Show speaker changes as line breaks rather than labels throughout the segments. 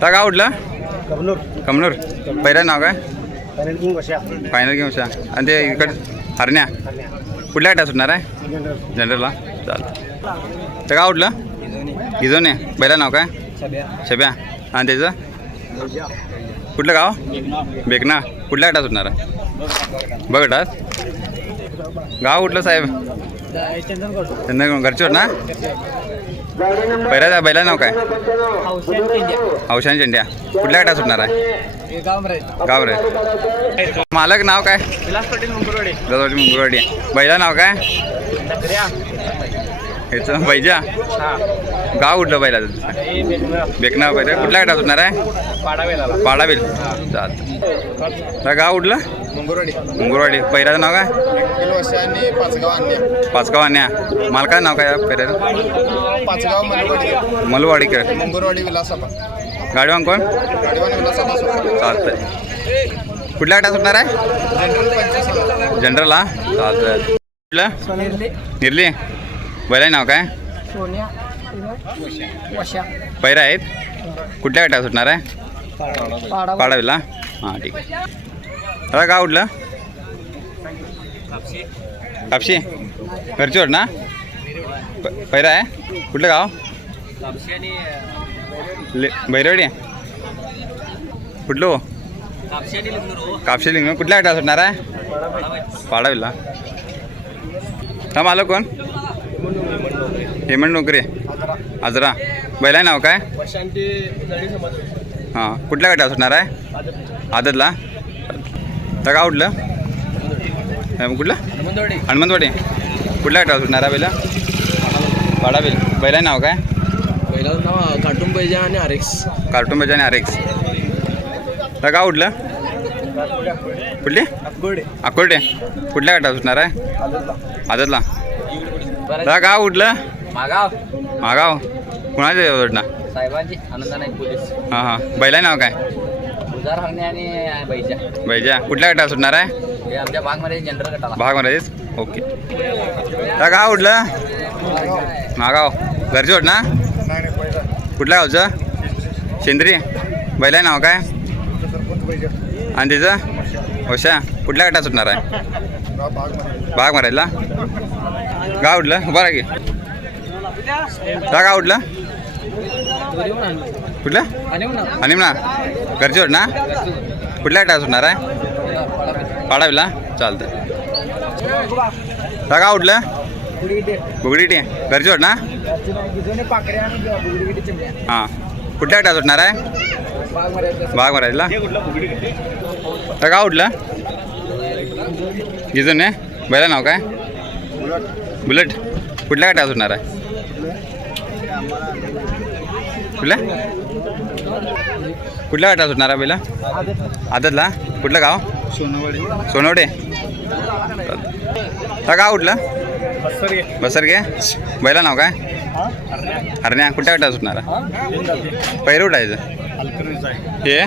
त्या गाव उठलं
कबनूर
कमनूर. पहिलं नाव काय? फायनल घेऊन शा आणि ते इकडे हरण्या. कुठल्या गटा सुटणार आहे? जनरलला. चालेल. तर गाव उठलं गिजोने पहिलं नाव काय? छब्या आणि त्याचं? कुठलं गाव? बेकना कुठल्या गटात सुटणार आहे? बघटात गाव कुठलं साहेब? चंदनगड. घरचोट ना? पहिला बैला नाव काय? औषधांची इंडिया कुठल्या गटात सुटणार आहे? गाव रे. मालक नाव काय?
विलास
मुंगरवाडी. बैला नाव काय? ह्याचं बैजा? गाव कुठलं बैला बेकना बैला. कुठल्या गटात सुटणार आहे?
पाडावेला
पाडावेल. चालतं गाव कुठलं?
मुंबरवाडी
मुंगरवाडी पहिल्याचं नाव काय?
पाचगाव आणले
पाचगाव अन्या मालकाचं नाव काय पहिल्याचं
पाचगाव मनवाडी
मलवाडीकर
मुंबरवाडी विलासापा
गाडीवान कोण?
गाडीवान
चालतंय. कुठल्या गटात सुटणार आहे?
जनरल पंचायत
जनरलला? चालतंय. कुठलं? निर्ली. बैला नाव काय?
सोन्या. वशा.
पैरा आहेत. कुठल्या गटात सुटणार आहे?
पाडा
पाडावीला. हां ठीक आहे. दादा गाव उठलं कापशी घरची ना? प- पैरा आहे? कुठलं गाव? बैरवाडी कुठलं हो? कापशी लिंग कुठल्या गटात सुटणार आहे? पाडावीला. हा मालक कोण? हेमंत नोकरे. आजरा. बैला नाव काय? हां. कुठल्या गटात सुटणार आहे? आदतला. अं, कुठलं?
हनुमंतवाडी.
गटात सुटणार आहे बैला? पाडाबिल बैला. नाव काय?
पहिलं नाव कार्टून पाहिजे आणि आर एक्स
कार्टून बेजा आणि आर एक्स तर गाव उठलं? कुठली? अकोलटे कुठल्या गटात सुटणार आहे? आदतला. तर गाव उठलं?
मागाव.
मागाव. कुणाचं उठणार?
साहेबांची. आनंद नाही पोलीस.
हां हां. बैला नाव काय?
हरणे आणि बैजा.
बैजा. कुठल्या गटात सुटणार आहे?
हे आमच्या बागमध्ये जनरल गटाला.
भाग मराठीच ओके. तर गाव उठलं मागाव. घरची वाट ना? कुठल्या गावचं? शेंद्री. बैला नाव काय? आणि तिचं? होशा कुठल्या गटात सुटणार आहे? भाग मारायला गाव उठलं बरं की. का गाव उठलं कुठलं आणि ना गरजेवर ना? कुठल्या गटात होणार आहे? पाडावीला? चालतं का उठलं? बुगडीटी. घरची ना? हां. कुठल्या गटात उठणार आहे? भाग मारायला तर उठलं? गिजून आहे बैला नाव काय? बुलेट. कुठल्या गटात होणार आहे? कुठल्या? कुठल्या गटात सुटणार आहे बैला? आदतला. कुठलं गाव?
सोनवाडी.
सोनवडे. गाव उठलं
बसरी.
बसर घे बैला नाव काय? हरण्या. कुठल्या गटात सुटणार पैर उठायचं हे?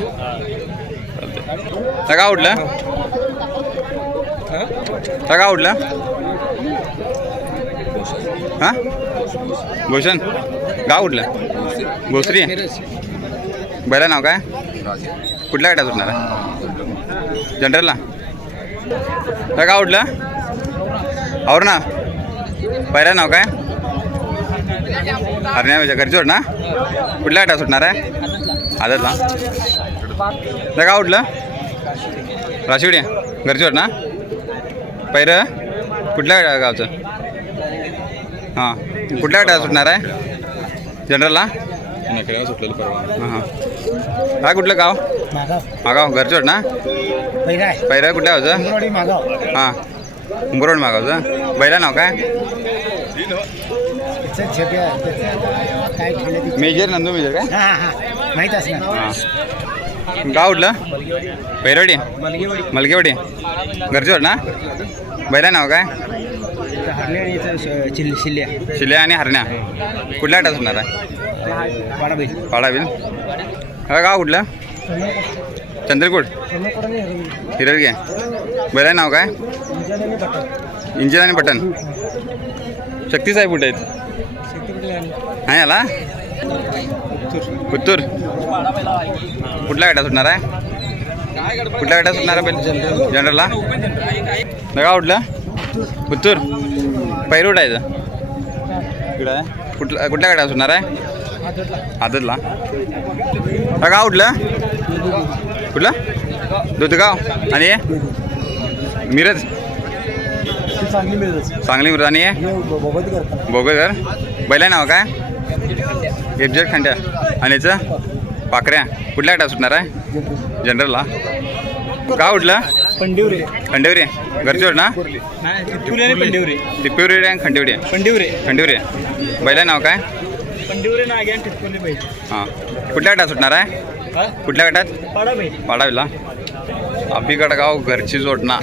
गाव उठलं तर गाव उठलं हां? भूषण. गाव उठलं भोसरी बैला नाव काय? कुठल्या गटात सुटणार आहे? जनरलला? तर गाव उठलं और ना पहिलं नाव काय? अरे नाही घरची ना? कुठल्या गटात सुटणार आहे? आदतला. तर गाव उठलं राशिवडी घरची ना? पहिलं कुठल्या गावचं? हां कुठल्या गटात सुटणार आहे? जनरलला?
सुटलेलं परवा.
हां हां. काय कुठलं गाव?
मागाव.
घरचोट ना?
पहिलं
कुठल्या
मागाव.
हां. उंबरोड मागावचं. बैला नाव काय? मेजर नंदू मेजर काय?
हां हां माहीत असणार
हां. गाव उठलं पैरवडी
मलगेवाडी
मलगेवडी घरचोट ना? बैला नाव काय?
शिल्ल्या.
शिल्या आणि हरण्या. कुठल्या गटात सुटणार आहे? पाडावील. हा गाव कुठलं? चंद्रकोट हिरडगे बैला नाव काय? इंजिन आणि बटन शक्ती साहेब कुठे आहेत? नाही आला पुत्तूर. कुठला गाड्या सुटणार आहे? कुठल्या गाड्या सुटणार आहे पहिले? जनरलला? नका उठलं पुत्तूर. पैर आहे इकडं आहे. कुठल्या कुठल्या गटात सुटणार आहे? आदतला. का उठलं कुठलं? दुधगाव. आणि हे? मिरज.
चांगली मिळत
सांगली मिरज. आणि हे? बोगदर बैला नाव काय? एफजेड खंड्या. आणि याचं? पाकऱ्या कुठल्या गटात सुटणार आहे? जनरलला. का उठलं
पंडिवरे
खंडेवरी. घरचीवर ना? टिपिवरी आहे खंडेवरी. खंडेवरी. आहे बैला नाव काय?
पंडिवरे नाग्यान टिटकोले पाहिजे
हां. कुठल्या गटात सुटणार आहे? कुठल्या गटात?
पाडा पाहिजे
पाडावीला. अभिगडगाव घरची जोडणा.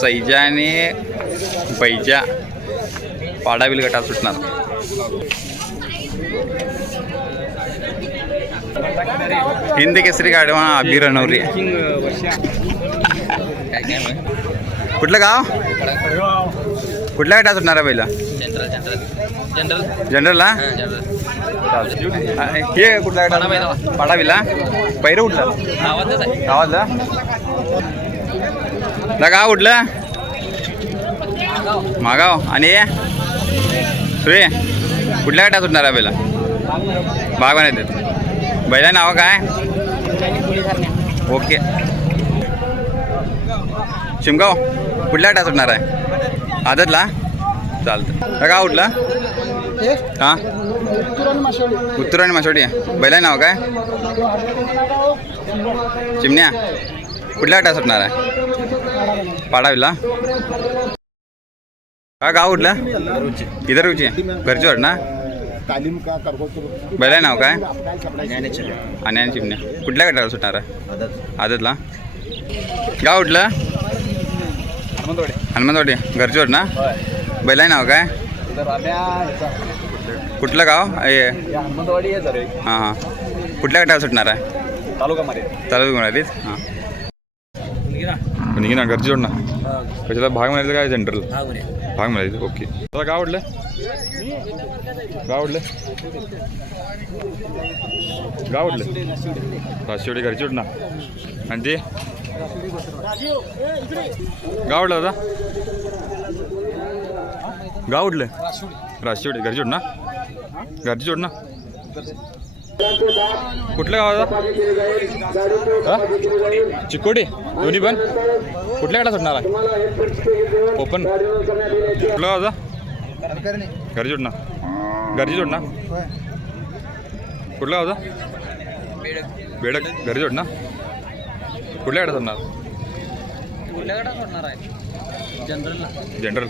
सैजा आणि बैजा पाडावील गटात सुटणार. हिंद केसरी गाडी म्हणा अभि
मग
कुठलं गाव? कुठल्या गटात सुटणार आहे पहिला
जनरल जनरल जनरल
जनरलला
हां जनरल
हा, हे कुठल्या
पाडावीला.
पाडावीला पहिरं उठलं
गावातच आहे
गावातलं ला गाव उठलं मागाव आणि हे? सुरे कुठल्या गटात सुटणार आहे पहिला बागवान येतात बैला नाव काय ओके शिमगाव कुठल्या गटात सुटणार आहे आदतला चालतं. गाव उठलं हां? उत्तर आणि माशोडी. बैला नाव काय? चिमण्या. कुठल्या गटात सुटणार आहे? पाडावीला? का गाव उठलं इधर रुची घरची वाट ना?
का
बैला नाव काय? आणि चिमण्या. कुठल्या गटाला सुटणार आहे? आदतला? गाव उठलं हनुमंतवाडी. घरची वाट ना? बैला नाव काय? कुठलं गाव? हे. हां. हां कुठल्या गटाला सुटणार आहे?
तालुक्यामध्ये
तालुका म्हणालीच हां. पण ना घरची जोड ना कशाला भाग म्हणायचं काय जनरल भाग म्हणायचं. ओके. तुला काय आवडलं काय आवडलं काय आवडलं राशिवडी घरची जोड ना आणि ते? गाव आवडलं होता गाव आवडलं राशिवडी. घरची जोड ना घरची जोड ना कुठलं गाव होता हा? चिकोडी. दोन्ही पण? कुठल्या गाडा सुटणार आहे? ओपन. कुठलं गाव होता घरी जोडणार घरची जोडणार कुठला होता बेडक. घरी जोडणार कुठल्या गाडा सोडणार?
कुठल्या गटात सोडणार आहे? जनरलला.
जनरल.